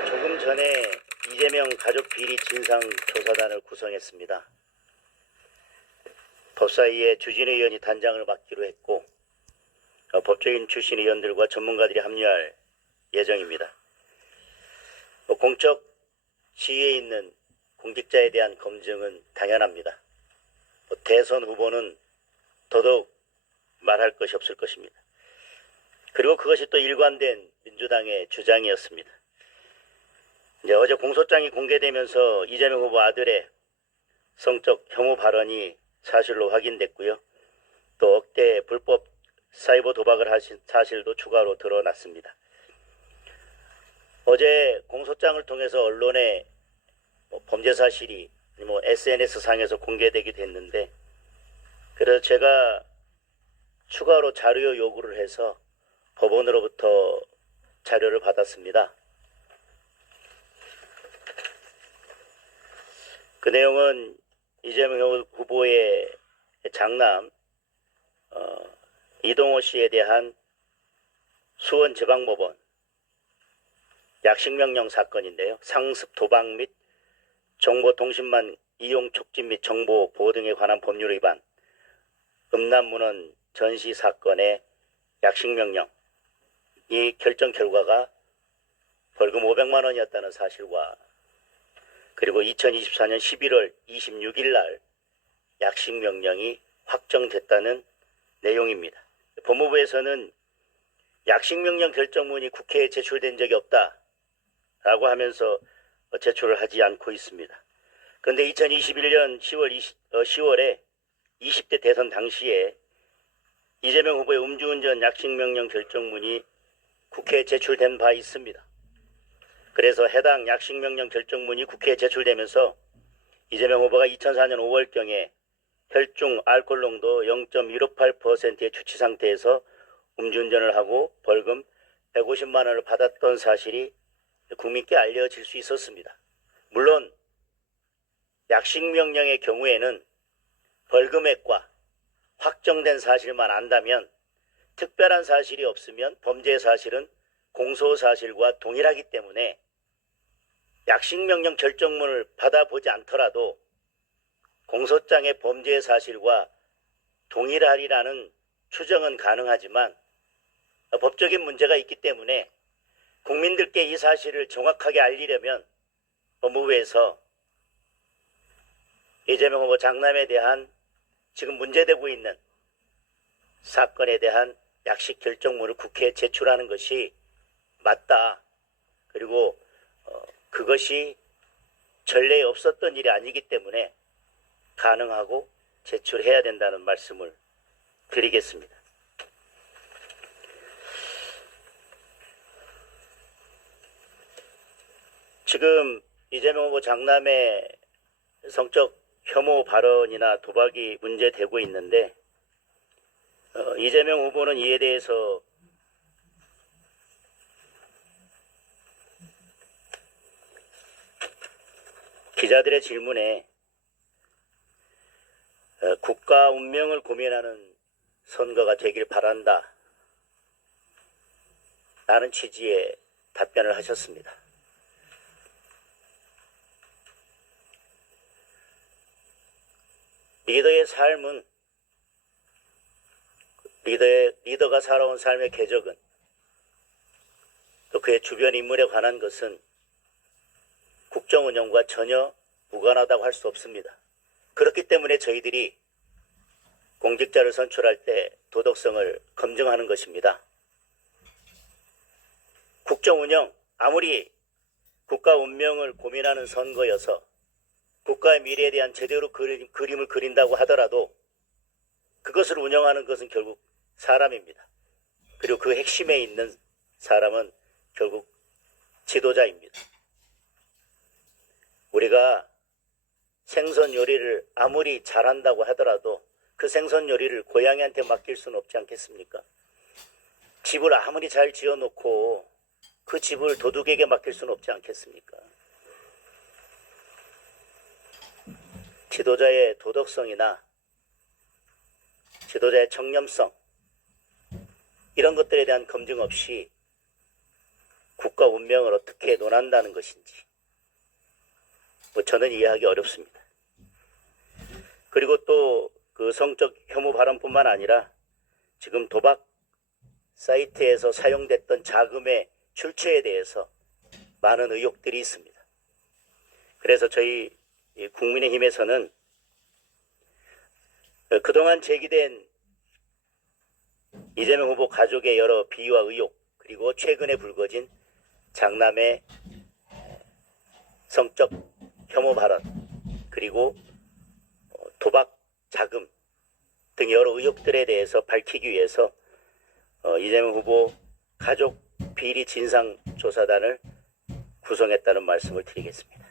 조금 전에 이재명 가족 비리 진상조사단을 구성했습니다. 법사위에 주진우 의원이 단장을 맡기로 했고 법조인 출신 의원들과 전문가들이 합류할 예정입니다. 공적 지위에 있는 공직자에 대한 검증은 당연합니다. 대선 후보는 더더욱 말할 것이 없을 것입니다. 그리고 그것이 또 일관된 민주당의 주장이었습니다. 이제 어제 공소장이 공개되면서 이재명 후보 아들의 성적 혐오 발언이 사실로 확인됐고요. 또 억대 불법 사이버 도박을 하신 사실도 추가로 드러났습니다. 어제 공소장을 통해서 언론에 범죄 사실이 SNS 상에서 공개되기도 했는데, 그래서 제가 추가로 자료 요구를 해서 법원으로부터 자료를 받았습니다. 그 내용은 이재명 후보의 장남 이동호 씨에 대한 수원지방법원 약식명령 사건인데요. 상습 도박 및 정보통신망 이용 촉진 및 정보 보호 등에 관한 법률 위반, 음란문헌 전시 사건의 약식명령, 이 결정 결과가 벌금 500만 원이었다는 사실과, 그리고 2024년 11월 26일 날 약식명령이 확정됐다는 내용입니다. 법무부에서는 약식명령 결정문이 국회에 제출된 적이 없다라고 하면서 제출을 하지 않고 있습니다. 그런데 2021년 10월에 20대 대선 당시에 이재명 후보의 음주운전 약식명령 결정문이 국회에 제출된 바 있습니다. 그래서 해당 약식명령 결정문이 국회에 제출되면서 이재명 후보가 2004년 5월경에 혈중 알코올 농도 0.158%의 추치 상태에서 음주운전을 하고 벌금 150만 원을 받았던 사실이 국민께 알려질 수 있었습니다. 물론 약식명령의 경우에는 벌금액과 확정된 사실만 안다면, 특별한 사실이 없으면 범죄 사실은 공소사실과 동일하기 때문에 약식명령 결정문을 받아보지 않더라도 공소장의 범죄 사실과 동일하리라는 추정은 가능하지만, 법적인 문제가 있기 때문에 국민들께 이 사실을 정확하게 알리려면 법무부에서 이재명 후보 장남에 대한 지금 문제되고 있는 사건에 대한 약식 결정문을 국회에 제출하는 것이 맞다. 그리고 그것이 전례에 없었던 일이 아니기 때문에 가능하고 제출해야 된다는 말씀을 드리겠습니다. 지금 이재명 후보 장남의 성적 혐오 발언이나 도박이 문제되고 있는데, 이재명 후보는 이에 대해서 기자들의 질문에 국가 운명을 고민하는 선거가 되길 바란다 라는 취지의 답변을 하셨습니다. 리더의 삶은, 리더가 살아온 삶의 궤적은, 또 그의 주변 인물에 관한 것은 국정 운영과 전혀 무관하다고 할 수 없습니다. 그렇기 때문에 저희들이 공직자를 선출할 때 도덕성을 검증하는 것입니다. 국정 운영, 아무리 국가 운명을 고민하는 선거여서 국가의 미래에 대한 제대로 그림을 그린다고 하더라도 그것을 운영하는 것은 결국 사람입니다. 그리고 그 핵심에 있는 사람은 결국 지도자입니다. 우리가 생선 요리를 아무리 잘한다고 하더라도 그 생선 요리를 고양이한테 맡길 수는 없지 않겠습니까? 집을 아무리 잘 지어놓고 그 집을 도둑에게 맡길 수는 없지 않겠습니까? 지도자의 도덕성이나 지도자의 청렴성, 이런 것들에 대한 검증 없이 국가 운명을 어떻게 논한다는 것인지 저는 이해하기 어렵습니다. 그리고 또 그 성적 혐오 발언뿐만 아니라 지금 도박 사이트에서 사용됐던 자금의 출처에 대해서 많은 의혹들이 있습니다. 그래서 저희 국민의힘에서는 그동안 제기된 이재명 후보 가족의 여러 비위와 의혹, 그리고 최근에 불거진 장남의 성적 혐오 발언, 그리고 도박 자금 등 여러 의혹들에 대해서 밝히기 위해서 이재명 후보 가족 비리 진상조사단을 구성했다는 말씀을 드리겠습니다.